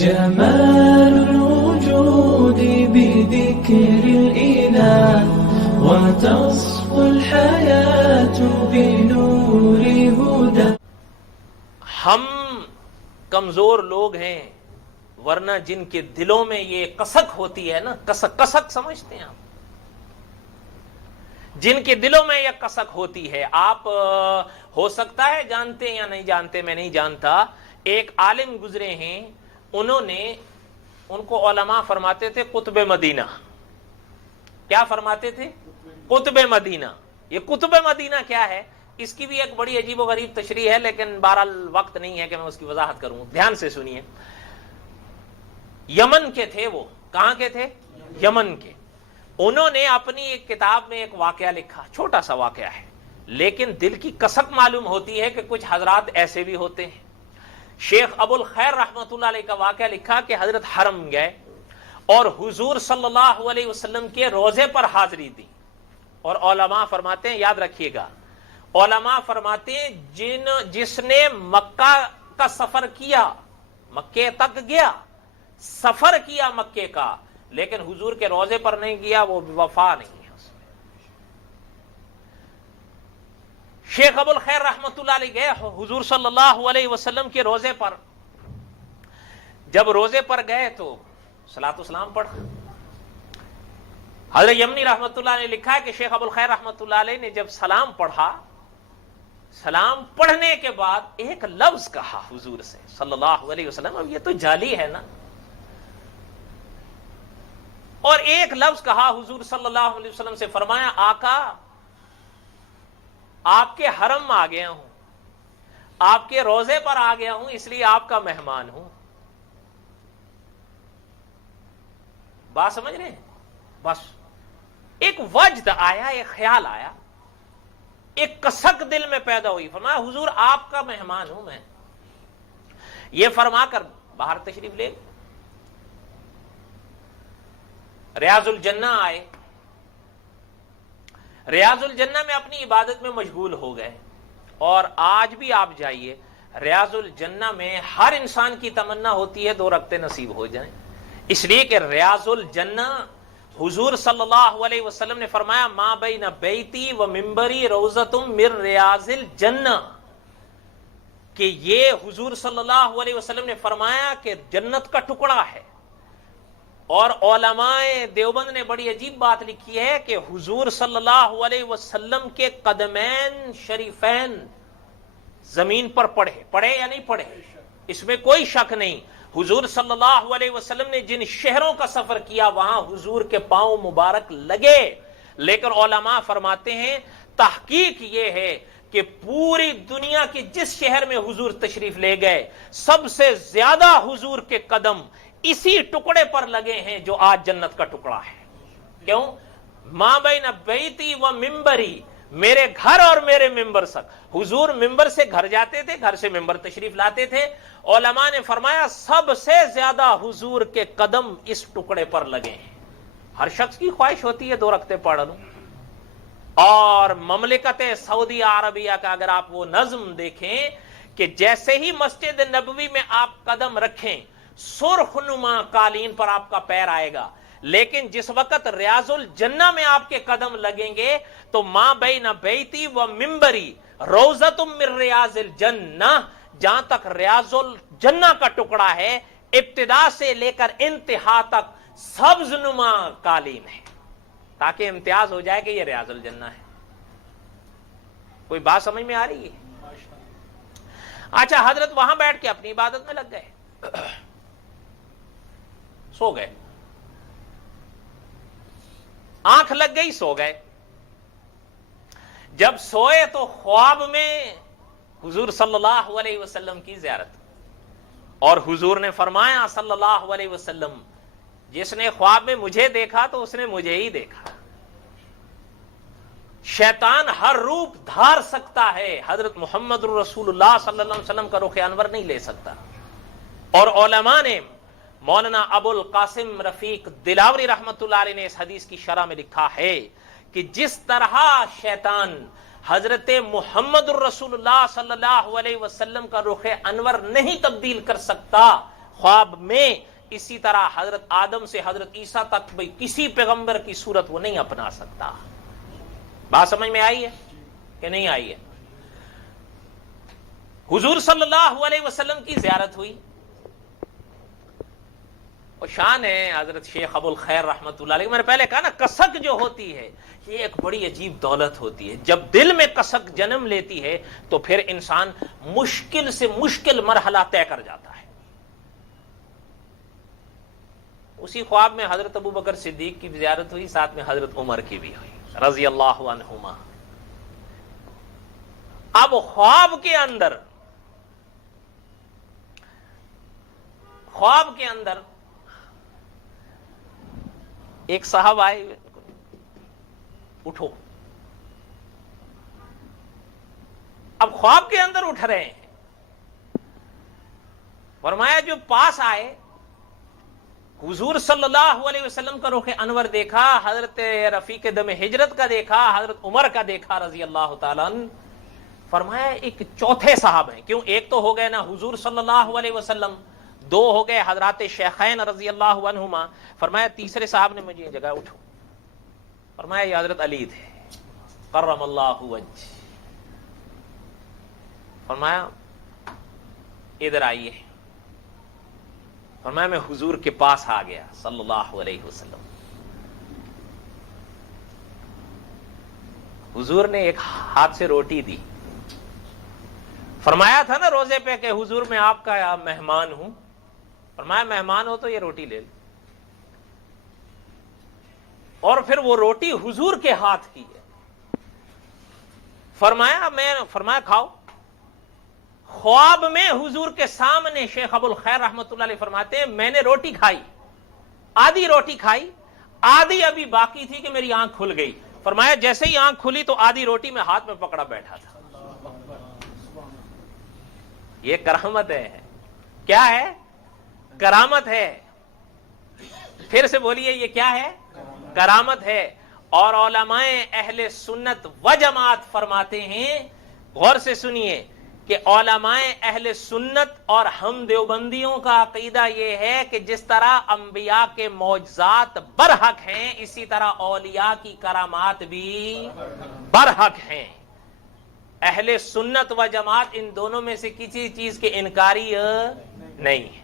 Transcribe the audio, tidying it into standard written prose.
جمال الوجود بذكر الإله وتصفو الحياة بنور هدى. ہم کمزور لوگ ہیں، ورنہ جن کے دلوں میں یہ کسک ہوتی ہے نا، کسک سمجھتے ہیں آپ، جن کے دلوں میں یہ کسک ہوتی ہے. آپ ہو سکتا ہے جانتے یا نہیں جانتے، میں نہیں جانتا. ایک عالم گزرے ہیں، ان کو علماء فرماتے تھے قطب مدینہ. کیا فرماتے تھے؟ قطب مدینہ. یہ قطب مدینہ کیا ہے؟ اس کی بھی ایک بڑی عجیب و غریب تشریح ہے، لیکن بہرحال وقت نہیں ہے کہ میں اس کی وضاحت کروں. دھیان سے سنیے. یمن کے تھے وہ. کہاں کے تھے؟ یمن کے. انہوں نے اپنی ایک کتاب میں ایک واقعہ لکھا، چھوٹا سا واقعہ ہے، لیکن دل کی کسک معلوم ہوتی ہے کہ کچھ حضرات ایسے بھی ہوتے ہیں. شیخ ابو الخیر رحمۃ اللہ علیہ کا واقعہ لکھا کہ حضرت حرم گئے اور حضور صلی اللہ علیہ وسلم کے روضے پر حاضری دی. اور علماء فرماتے ہیں، یاد رکھیے گا، علماء فرماتے ہیں جس نے مکہ کا سفر کیا، مکے تک گیا، سفر کیا مکے کا، لیکن حضور کے روضے پر نہیں گیا، وہ وفا نہیں ہے اس میں. شیخ ابو الخیر رحمۃ اللہ علیہ گئے حضور صلی اللہ علیہ وسلم کے روضے پر. جب روضے پر گئے تو صلاۃ و سلام پڑھا. حضرت یمنی رحمۃ اللہ نے لکھا ہے کہ شیخ ابو الخیر رحمۃ اللہ علیہ نے جب سلام پڑھا، سلام پڑھنے کے بعد ایک لفظ کہا حضور سے صلی اللہ علیہ وسلم. اب یہ تو جعلی ہے نا. اور ایک لفظ کہا حضور صلی اللہ علیہ وسلم سے، فرمایا آقا آپ کے حرم آ گیا ہوں، آپ کے روضے پر آ گیا ہوں، اس لیے آپ کا مہمان ہوں. بات سمجھ رہے ہیں؟ بس ایک وجد آیا، ایک خیال آیا، ایک کسک دل میں پیدا ہوئی. فرمایا حضور آپ کا مہمان ہوں میں. یہ فرما کر باہر تشریف لے گئے. ریاض الجنہ آئے، ریاض الجنہ میں اپنی عبادت میں مشغول ہو گئے. اور آج بھی آپ جائیے ریاض الجنہ میں، ہر انسان کی تمنا ہوتی ہے 2 رکعتیں نصیب ہو جائیں، اس لیے کہ ریاض الجنہ حضور صلی اللہ علیہ وسلم نے فرمایا ما بین بیتی و منبری روضۃ من ریاض الجنہ، کہ یہ حضور صلی اللہ علیہ وسلم نے فرمایا کہ جنت کا ٹکڑا ہے. اور علماء دیوبند نے بڑی عجیب بات لکھی ہے کہ حضور صلی اللہ علیہ وسلم کے قدمین شریفین زمین پر پڑے یا نہیں پڑے، اس میں کوئی شک نہیں. حضور صلی اللہ علیہ وسلم نے جن شہروں کا سفر کیا وہاں حضور کے پاؤں مبارک لگے، لیکن علماء فرماتے ہیں تحقیق یہ ہے کہ پوری دنیا کے جس شہر میں حضور تشریف لے گئے، سب سے زیادہ حضور کے قدم اسی ٹکڑے پر لگے ہیں جو آج جنت کا ٹکڑا ہے. کیوں؟ ما بین بیتی و منبری، میرے گھر اور میرے ممبر تک. حضور ممبر سے گھر جاتے تھے، گھر سے ممبر تشریف لاتے تھے. علماء نے فرمایا سب سے زیادہ حضور کے قدم اس ٹکڑے پر لگے ہیں. ہر شخص کی خواہش ہوتی ہے 2 رکعتیں پڑھ لوں. اور مملکت سعودی عربیہ کا اگر آپ وہ نظم دیکھیں کہ جیسے ہی مسجد نبوی میں آپ قدم رکھیں سرخ نما قالین پر آپ کا پیر آئے گا، لیکن جس وقت ریاض الجنہ میں آپ کے قدم لگیں گے تو ما بین بیتی و منبری روضۃ من ریاض الجنہ، جہاں تک ریاض الجنہ کا ٹکڑا ہے ابتدا سے لے کر انتہا تک سبز نما قالین ہے، تاکہ امتیاز ہو جائے کہ یہ ریاض الجنہ ہے. کوئی بات سمجھ میں آ رہی ہے؟ اچھا، حضرت وہاں بیٹھ کے اپنی عبادت میں لگ گئے، سو گئے، آنکھ لگ گئی، سو گئے. جب سوئے تو خواب میں حضور صلی اللہ علیہ وسلم کی زیارت، اور حضور نے فرمایا صلی اللہ علیہ وسلم جس نے خواب میں مجھے دیکھا تو اس نے مجھے ہی دیکھا. شیطان ہر روپ دھار سکتا ہے، حضرت محمد رسول اللہ صلی اللہ علیہ وسلم کا رخ انور نہیں لے سکتا. اور علماء نے، مولانا ابو القاسم رفیق دلاوری رحمت اللہ علیہ نے اس حدیث کی شرح میں لکھا ہے کہ جس طرح شیطان حضرت محمد الرسول اللہ صلی اللہ علیہ وسلم کا رخ انور نہیں تبدیل کر سکتا، خواب میں اسی طرح حضرت آدم سے حضرت عیسیٰ تک بھئی کسی پیغمبر کی صورت وہ نہیں اپنا سکتا. بات سمجھ میں آئی ہے کہ نہیں آئی ہے؟ حضور صلی اللہ علیہ وسلم کی زیارت ہوئی، اور شان ہے حضرت شیخ ابو الخیر رحمۃ اللہ علیہ. میں نے پہلے کہا نا، کسک جو ہوتی ہے یہ ایک بڑی عجیب دولت ہوتی ہے. جب دل میں کسک جنم لیتی ہے تو پھر انسان مشکل سے مشکل مرحلہ طے کر جاتا ہے. اسی خواب میں حضرت ابو بکر صدیق کی زیارت ہوئی، ساتھ میں حضرت عمر کی بھی ہوئی رضی اللہ عنہما. اب خواب کے اندر ایک صاحب آئے، اٹھو. اب خواب کے اندر اٹھ رہے ہیں، فرمایا جو پاس آئے، حضور صلی اللہ علیہ وسلم کا رخ انور دیکھا، حضرت رفیق دم ہجرت کا دیکھا، حضرت عمر کا دیکھا رضی اللہ تعالیٰ عنہ. فرمایا ایک چوتھے صاحب ہیں. کیوں؟ ایک تو ہو گئے نا حضور صلی اللہ علیہ وسلم، دو ہو گئے حضرات شیخین رضی اللہ عنہما. فرمایا تیسرے صاحب نے مجھے جگہ اٹھو. فرمایا یہ حضرت علی تھے کرم اللہ وجہ. فرمایا ادھر آئیے. فرمایا میں حضور کے پاس آ گیا صلی اللہ علیہ وسلم. حضور نے ایک ہاتھ سے روٹی دی. فرمایا تھا نا روزے پہ کہ حضور میں آپ کا مہمان ہوں. فرمایا مہمان ہو تو یہ روٹی لے لو. اور پھر وہ روٹی حضور کے ہاتھ کی ہے. فرمایا کھاؤ. خواب میں حضور کے سامنے شیخ ابو الخیر رحمۃ اللہ علیہ فرماتے ہیں میں نے روٹی کھائی، آدھی روٹی کھائی، آدھی ابھی باقی تھی کہ میری آنکھ کھل گئی. فرمایا جیسے ہی آنکھ کھلی تو آدھی روٹی میں ہاتھ میں پکڑا بیٹھا تھا. یہ کرامت ہے. کیا ہے؟ کرامت ہے. پھر سے بولیے یہ کیا ہے؟ کرامت ہے. اور علماء اہل سنت و جماعت فرماتے ہیں، غور سے سنیے، کہ علماء اہل سنت اور ہم دیوبندیوں کا عقیدہ یہ ہے کہ جس طرح انبیاء کے معجزات برحق ہیں، اسی طرح اولیاء کی کرامات بھی برحق ہیں. اہل سنت و جماعت ان دونوں میں سے کسی چیز کے انکاری نہیں ہے.